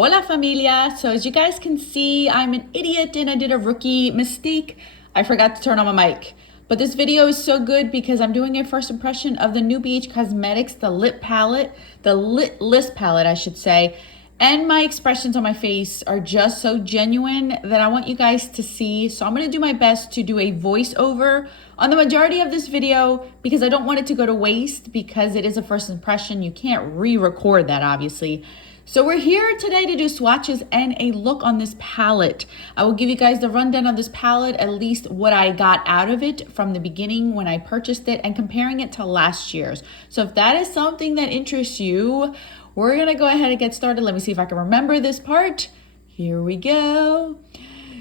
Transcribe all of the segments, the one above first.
Hola familia! So as you guys can see, I'm an idiot and I did a rookie mistake. I forgot to turn on my mic. But this video is so good because I'm doing a first impression of the new BH Cosmetics, the lip palette, the Litless palette, I should say. And my expressions on my face are just so genuine that I want you guys to see. So I'm gonna do my best to do a voiceover on the majority of this video because I don't want it to go to waste because it is a first impression. You can't re-record that, obviously. So we're here today to do swatches and a look on this palette. I will give you guys the rundown of this palette, at least what I got out of it from the beginning when I purchased it and comparing it to last year's. So if that is something that interests you, we're gonna go ahead and get started. Let me see if I can remember this part. Here we go.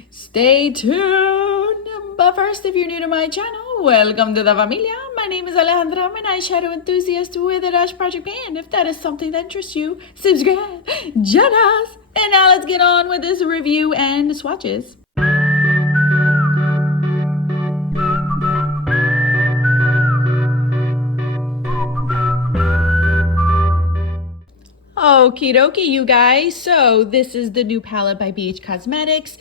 Stay tuned. But first, if you're new to my channel, welcome to the familia. My name is Alejandra. I'm an eyeshadow enthusiast with a Dash Project Pan. If that is something that interests you, subscribe, join us. And now let's get on with this review and swatches. Okie dokie, you guys. So this is the new palette by BH Cosmetics.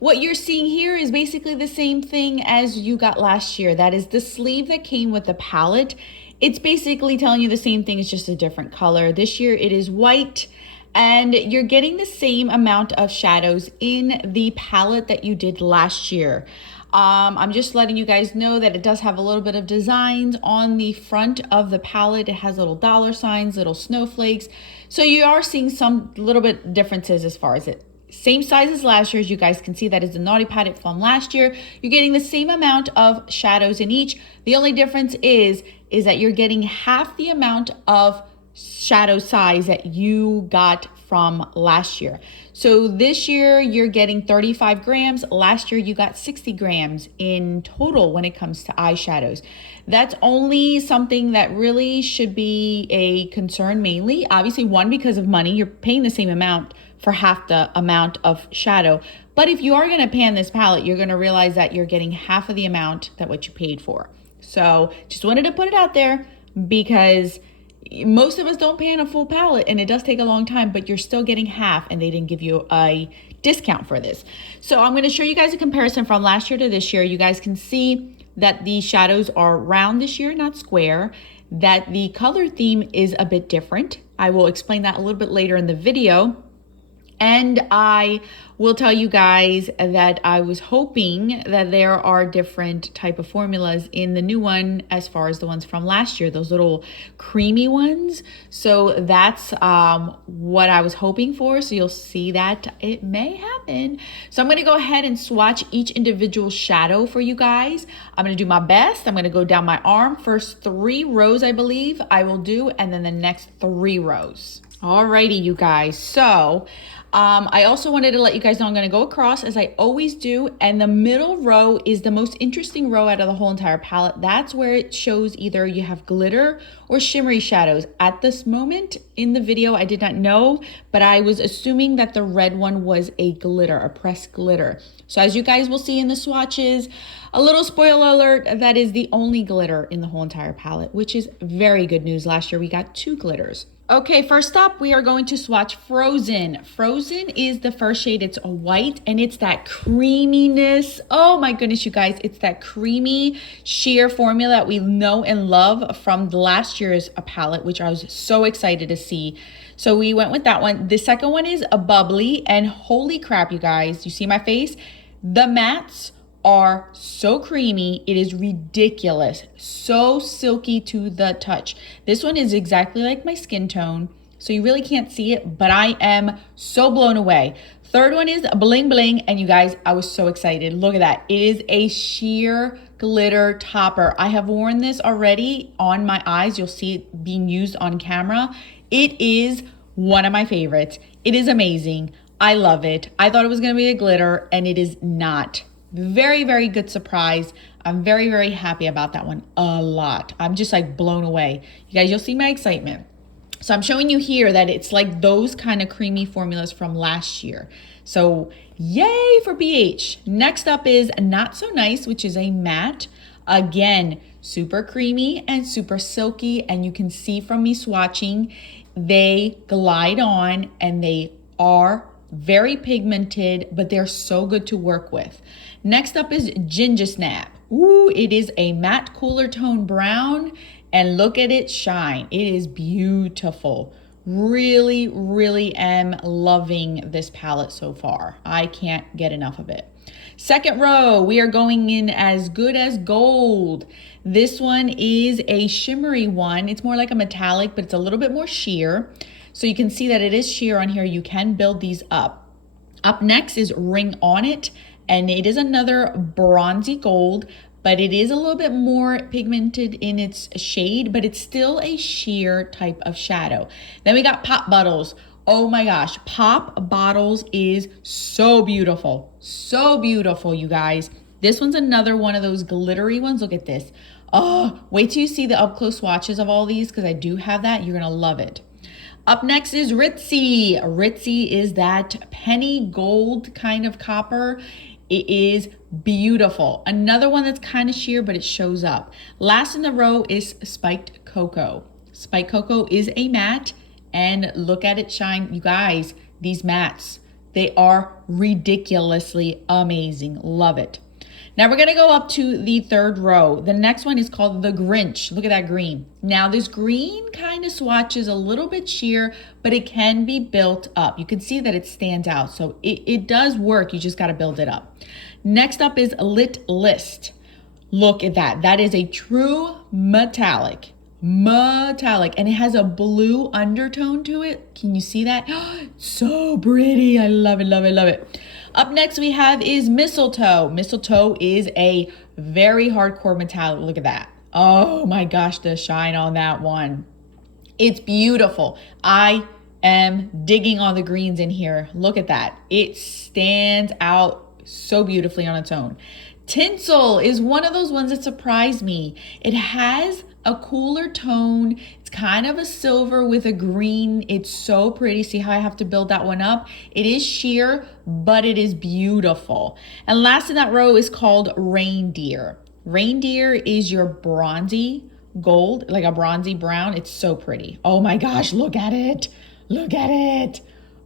What you're seeing here is basically the same thing as you got last year. That is the sleeve that came with the palette. It's basically telling you the same thing, it's just a different color. This year it is white and you're getting the same amount of shadows in the palette that you did last year. I'm just letting you guys know that it does have a little bit of designs on the front of the palette. It has little dollar signs, little snowflakes. So you are seeing some little bit differences as far as it. Same size as last year, as you guys can see. That is the Naughty palette from last year. You're getting the same amount of shadows in each. The only difference is that you're getting half the amount of shadow size that you got from last year. So this year you're getting 35 grams. Last year you got 60 grams in total when it comes to eyeshadows. That's only something that really should be a concern mainly. Obviously, one, because of money. You're paying the same amount for half the amount of shadow. But if you are gonna pan this palette, you're gonna realize that you're getting half of the amount that what you paid for. So just wanted to put it out there because most of us don't pan a full palette and it does take a long time, but you're still getting half and they didn't give you a discount for this. So I'm going to show you guys a comparison from last year to this year. You guys can see that the shadows are round this year, not square, that the color theme is a bit different. I will explain that a little bit later in the video. And I will tell you guys that I was hoping that there are different type of formulas in the new one as far as the ones from last year, those little creamy ones. So that's what I was hoping for. So you'll see that it may happen. So I'm going to go ahead and swatch each individual shadow for you guys. I'm going to do my best. I'm going to go down my arm. First 3 rows, I believe I will do, and then the next 3 rows. Alrighty, you guys. So I also wanted to let you guys know I'm going to go across as I always do, and the middle row is the most interesting row out of the whole entire palette. That's where it shows either you have glitter or shimmery shadows. At this moment in the video, I did not know, but I was assuming that the red one was a glitter, a pressed glitter. So as you guys will see in the swatches, a little spoiler alert, that is the only glitter in the whole entire palette, which is very good news. Last year we got 2 glitters. Okay, first up, we are going to swatch Frozen. Frozen is the first shade. It's a white, and it's that creaminess. Oh my goodness, you guys. It's that creamy sheer formula that we know and love from last year's palette, which I was so excited to see. So we went with that one. The second one is a bubbly, and holy crap, you guys. You see my face? The mattes are so creamy. It is ridiculous. So silky to the touch. This one is exactly like my skin tone, so you really can't see it, but I am so blown away. Third one is Bling Bling, and you guys, I was so excited. Look at that. It is a sheer glitter topper. I have worn this already on my eyes. You'll see it being used on camera. It is one of my favorites. It is amazing. I love it. I thought it was going to be a glitter, and it is not. Very, very good surprise. I'm very, very happy about that one a lot. I'm just like blown away. You guys, you'll see my excitement. So I'm showing you here that it's like those kind of creamy formulas from last year. So yay for BH. Next up is Not So Nice, which is a matte. Again, super creamy and super silky. And you can see from me swatching, they glide on and they are very pigmented, but they're so good to work with. Next up is Ginger Snap. Ooh, it is a matte cooler tone brown, and look at it shine. It is beautiful. Really, really am loving this palette so far. I can't get enough of it. Second row, we are going in As Good as Gold. This one is a shimmery one. It's more like a metallic, but it's a little bit more sheer. So you can see that it is sheer on here. You can build these up. Up next is Ring On It, and it is another bronzy gold, but it is a little bit more pigmented in its shade, but it's still a sheer type of shadow. Then we got Pop Bottles. Oh my gosh, Pop Bottles is so beautiful. So beautiful, you guys. This one's another one of those glittery ones. Look at this. Oh, wait till you see the up close swatches of all these, because I do have that. You're gonna love it. Up next is Ritzy. Ritzy is that penny gold kind of copper. It is beautiful. Another one that's kind of sheer, but it shows up. Last in the row is Spiked Cocoa. Spiked Cocoa is a matte, and look at it shine. You guys, these mattes, they are ridiculously amazing. Love it. Now we're gonna go up to the third row. The next one is called The Grinch. Look at that green. Now this green kind of swatches a little bit sheer, but it can be built up. You can see that it stands out. So it does work, you just gotta build it up. Next up is Lit List. Look at that. That is a true metallic. Metallic, and it has a blue undertone to it. Can you see that? So pretty. I love it, love it, love it. Up next we have is Mistletoe. Mistletoe is a very hardcore metallic. Look at that. Oh my gosh, the shine on that one. It's beautiful. I am digging on the greens in here. Look at that. It stands out so beautifully on its own. Tinsel is one of those ones that surprised me. It has a cooler tone. It's kind of a silver with a green. It's so pretty. See how I have to build that one up? It is sheer, but it is beautiful. And last in that row is called Reindeer. Reindeer is your bronzy gold, like a bronzy brown. It's so pretty. Oh my gosh, look at it. Look at it.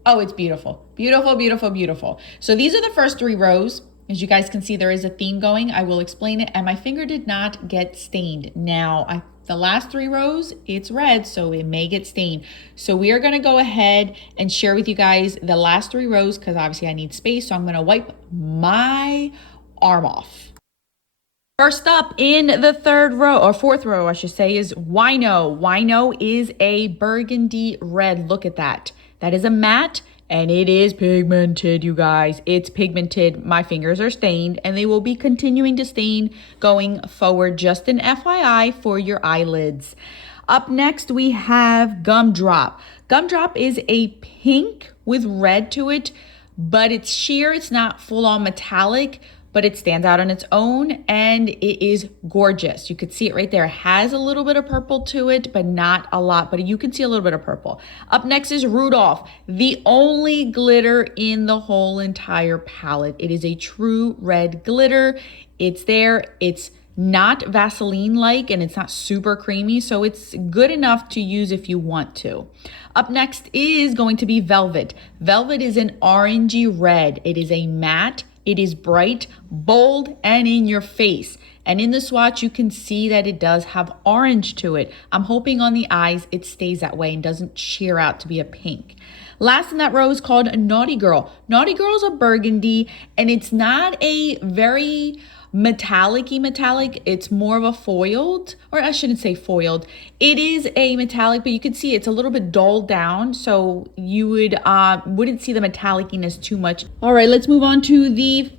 Oh, it's beautiful. Beautiful, beautiful, beautiful. So these are the first three rows. As you guys can see, there is a theme going. I will explain it, and my finger did not get stained. Now, the last three rows, it's red, so it may get stained. So we are gonna go ahead and share with you guys the last three rows, because obviously I need space, so I'm gonna wipe my arm off. First up in the third row, or fourth row, I should say, is Wino. Wino is a burgundy red. Look at that. That is a matte. And it is pigmented, you guys. It's pigmented. My fingers are stained, and they will be continuing to stain going forward. Just an FYI for your eyelids. Up next, we have Gumdrop. Gumdrop is a pink with red to it, but it's sheer. It's not full-on metallic, but it stands out on its own, and it is gorgeous. You could see it right there. It has a little bit of purple to it, but not a lot, but you can see a little bit of purple. Up next is Rudolph, the only glitter in the whole entire palette. It is a true red glitter. It's there. It's not Vaseline-like, and it's not super creamy, so it's good enough to use if you want to. Up next is going to be Velvet. Velvet is an orangey red. It is a matte. It is bright, bold, and in your face. And in the swatch, you can see that it does have orange to it. I'm hoping on the eyes it stays that way and doesn't sheer out to be a pink. Last in that row is called Naughty Girl. Naughty Girl is a burgundy, and it's not a very metallic-y metallic. It's more of a foiled, or I shouldn't say foiled. It is a metallic, but you can see it's a little bit dulled down, so you wouldn't see the metalliciness too much. All right, let's move on to the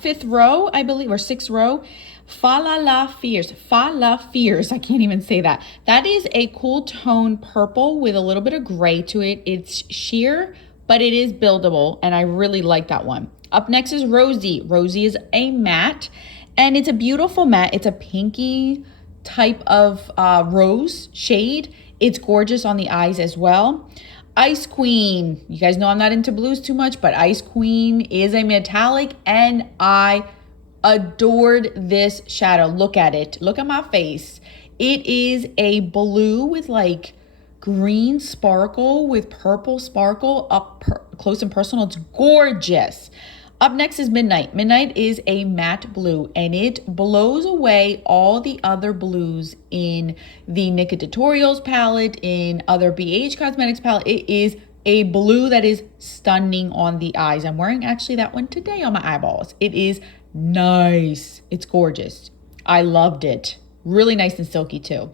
fifth row, I believe, or sixth row. Fa La La Fierce. Fa La Fierce. I can't even say that. That is a cool tone purple with a little bit of gray to it. It's sheer, but it is buildable, and I really like that one. Up next is Rosie. Rosie is a matte, and it's a beautiful matte. It's a pinky type of rose shade. It's gorgeous on the eyes as well. Ice Queen. You guys know I'm not into blues too much, but Ice Queen is a metallic, and I adored this shadow. Look at it. Look at my face. It is a blue with like green sparkle with purple sparkle up close and personal. It's gorgeous. Up next is Midnight. Midnight is a matte blue, and it blows away all the other blues in the Nika Tutorials palette, in other BH Cosmetics palette. It is a blue that is stunning on the eyes. I'm wearing actually that one today on my eyeballs. It is nice. It's gorgeous. I loved it. Really nice and silky too.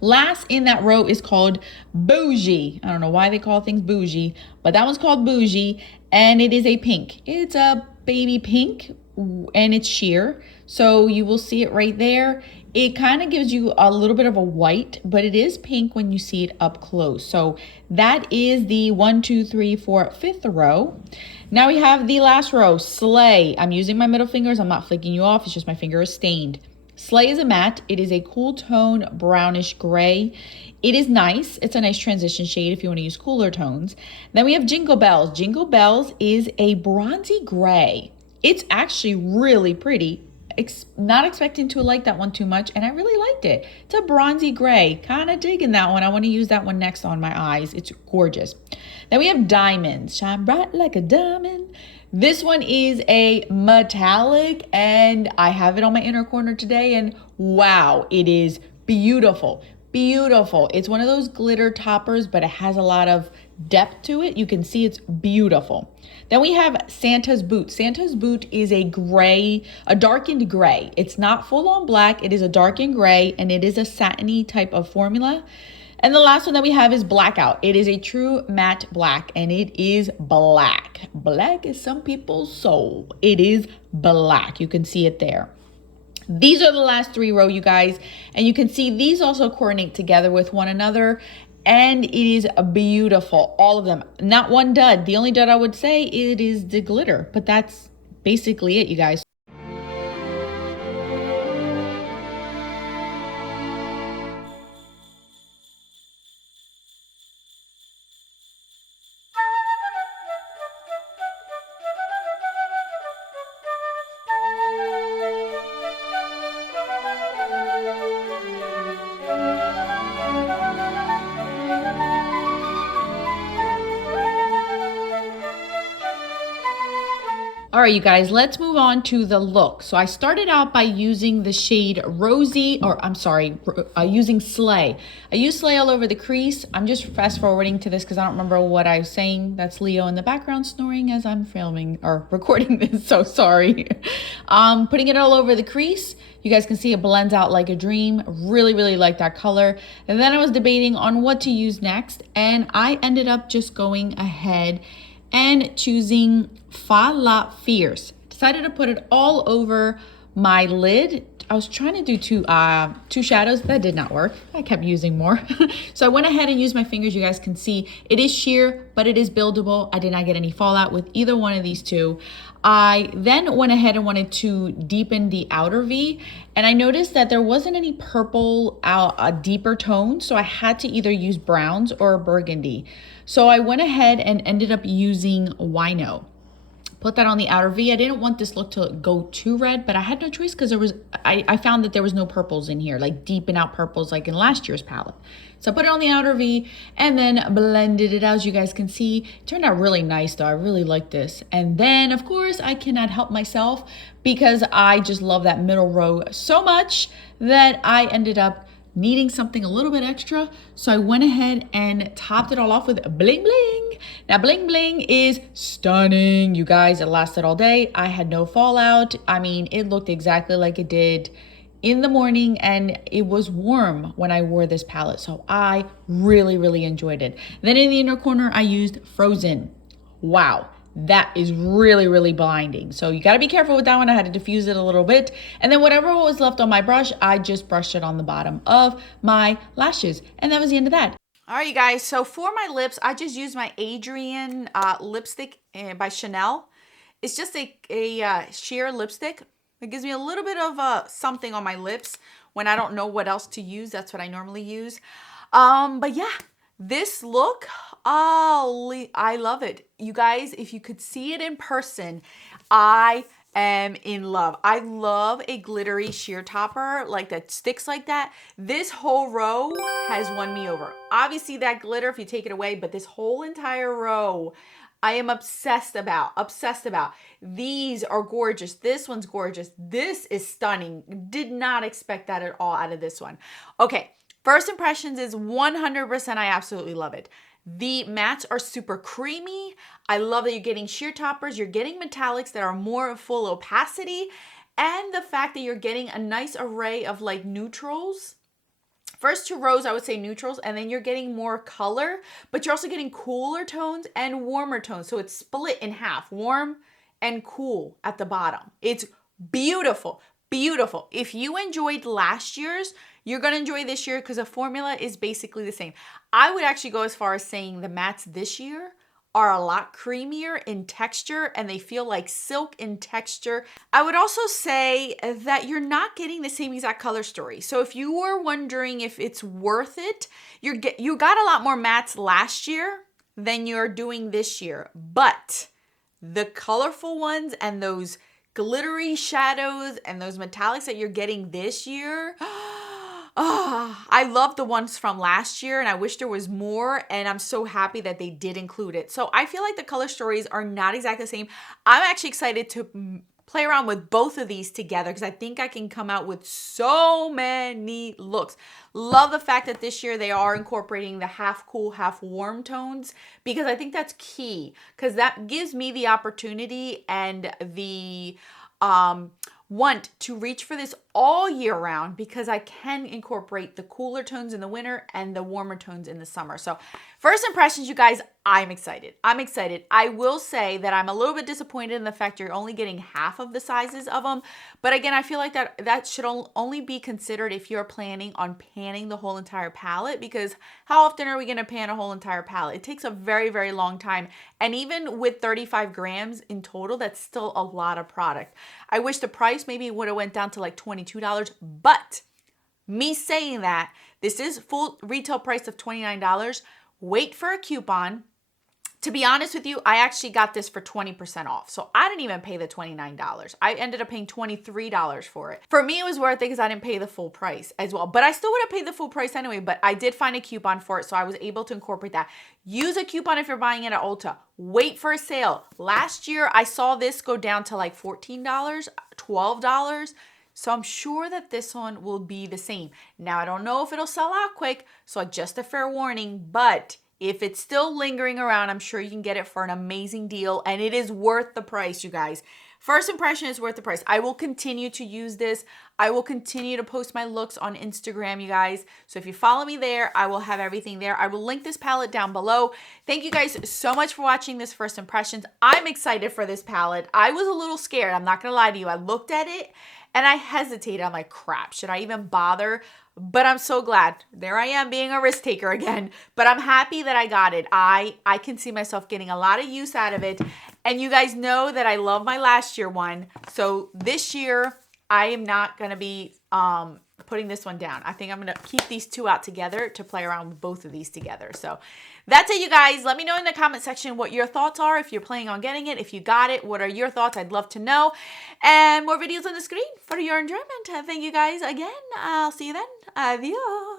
Last in that row is called Bougie. I don't know why they call things bougie, but that one's called Bougie, and it is a pink. It's a baby pink, and it's sheer. So you will see it right there. It kind of gives you a little bit of a white, but it is pink when you see it up close. So that is the 1, 2, 3, 4, 5th row. Now we have the last row, Slay. I'm using my middle fingers. I'm not flicking you off. It's just my finger is stained. Slay is a matte. It is a cool tone brownish gray. It is nice. It's a nice transition shade if you want to use cooler tones. Then we have Jingle Bells. Jingle Bells is a bronzy gray. It's actually really pretty. Not expecting to like that one too much, and I really liked it. It's a bronzy gray. Kind of digging that one. I want to use that one next on my eyes. It's gorgeous. Then we have Diamonds. Shine bright like a diamond. This one is a metallic, and I have it on my inner corner today, and wow, it is beautiful. Beautiful. It's one of those glitter toppers, but it has a lot of depth to it. You can see it's beautiful. Then we have Santa's Boot. Santa's Boot is a gray, a darkened gray. It's not full on black. It is a darkened gray, and it is a satiny type of formula. And the last one that we have is Blackout. It is a true matte black, and it is black. Black is some people's soul. It is black. You can see it there. These are the last 3 row, you guys. And you can see these also coordinate together with one another. And it is beautiful, all of them. Not one dud. The only dud I would say it is the glitter. But that's basically it, you guys. All right, you guys, let's move on to the look. So I started out by using the shade Rosy, or I'm sorry, using Slay. I use Slay all over the crease. I'm just fast forwarding to this because I don't remember what I was saying. That's Leo in the background snoring as I'm filming or recording this, so sorry. Putting it all over the crease. You guys can see it blends out like a dream. Really, really like that color. And then I was debating on what to use next, and I ended up just going ahead and choosing Fa La Fierce. Decided to put it all over my lid. I was trying to do two shadows. That did not work. I kept using more. So I went ahead and used my fingers. You guys can see it is sheer, but it is buildable. I did not get any fallout with either one of these two. I then went ahead and wanted to deepen the outer V, and I noticed that there wasn't any purple a deeper tone, so I had to either use browns or burgundy. So I went ahead and ended up using Wino. Put that on the outer V. I didn't want this look to go too red, but I had no choice because I found that there was no purples in here, like deep and out purples like in last year's palette. So I put it on the outer V and then blended it out. As you guys can see, it turned out really nice though. I really like this. And then of course I cannot help myself because I just love that middle row so much that I ended up needing something a little bit extra. So I went ahead and topped it all off with Bling Bling. Now Bling Bling is stunning. You guys, it lasted all day. I had no fallout. I mean, it looked exactly like it did in the morning, and it was warm when I wore this palette. So I really, really enjoyed it. Then in the inner corner, I used Frozen. Wow. That is really, really blinding. So you got to be careful with that one. I had to diffuse it a little bit. And then whatever was left on my brush, I just brushed it on the bottom of my lashes. And that was the end of that. All right, you guys. So for my lips, I just used my Adrian lipstick by Chanel. It's just a sheer lipstick. It gives me a little bit of something on my lips when I don't know what else to use. That's what I normally use. But yeah, this look, oh, I love it. You guys, if you could see it in person, I am in love. I love a glittery sheer topper like that sticks like that. This whole row has won me over. Obviously that glitter if you take it away, but this whole entire row I am obsessed about, obsessed about. These are gorgeous. This one's gorgeous. This is stunning. Did not expect that at all out of this one. Okay, first impressions is 100%. I absolutely love it. The mattes are super creamy. I love that you're getting sheer toppers. You're getting metallics that are more full opacity. And the fact that you're getting a nice array of like neutrals. First two rows, I would say neutrals, and then you're getting more color, but you're also getting cooler tones and warmer tones. So it's split in half, warm and cool at the bottom. It's beautiful, beautiful. If you enjoyed last year's, you're gonna enjoy this year because the formula is basically the same. I would actually go as far as saying the mattes this year are a lot creamier in texture and they feel like silk in texture. I would also say that you're not getting the same exact color story. So if you were wondering if it's worth it, you got a lot more mattes last year than you're doing this year. But the colorful ones and those glittery shadows and those metallics that you're getting this year, oh, I love the ones from last year and I wish there was more, and I'm so happy that they did include it. So I feel like the color stories are not exactly the same. I'm actually excited to play around with both of these together because I think I can come out with so many looks. Love the fact that this year they are incorporating the half cool, half warm tones because I think that's key because that gives me the opportunity and the want to reach for this all year round because I can incorporate the cooler tones in the winter and the warmer tones in the summer. So first impressions, you guys, I'm excited. I'm excited. I will say that I'm a little bit disappointed in the fact you're only getting half of the sizes of them. But again, I feel like that should only be considered if you're planning on panning the whole entire palette, because how often are we going to pan a whole entire palette? It takes a very, very long time. And even with 35 grams in total, that's still a lot of product. I wish the price maybe would have went down to like $22, but me saying that, this is full retail price of $29. Wait for a coupon. To be honest with you, I actually got this for 20% off. So I didn't even pay the $29. I ended up paying $23 for it. For me, it was worth it because I didn't pay the full price as well. But I still would have paid the full price anyway, but I did find a coupon for it. So I was able to incorporate that. Use a coupon if you're buying it at Ulta. Wait for a sale. Last year, I saw this go down to like $14, $12. So I'm sure that this one will be the same. Now, I don't know if it'll sell out quick, so just a fair warning, but if it's still lingering around, I'm sure you can get it for an amazing deal, and it is worth the price, you guys. First impression is worth the price. I will continue to use this. I will continue to post my looks on Instagram, you guys. So if you follow me there, I will have everything there. I will link this palette down below. Thank you guys so much for watching this first impressions. I'm excited for this palette. I was a little scared. I'm not going to lie to you. I looked at it and I hesitated. I'm like, crap, should I even bother? But I'm so glad. There I am being a risk taker again. But I'm happy that I got it. I can see myself getting a lot of use out of it. And you guys know that I love my last year one. So this year, I am not going to be putting this one down. I think I'm going to keep these two out together to play around with both of these together. So that's it, you guys. Let me know in the comment section what your thoughts are. If you're planning on getting it, if you got it, what are your thoughts? I'd love to know. And more videos on the screen for your enjoyment. Thank you guys again. I'll see you then. Adios.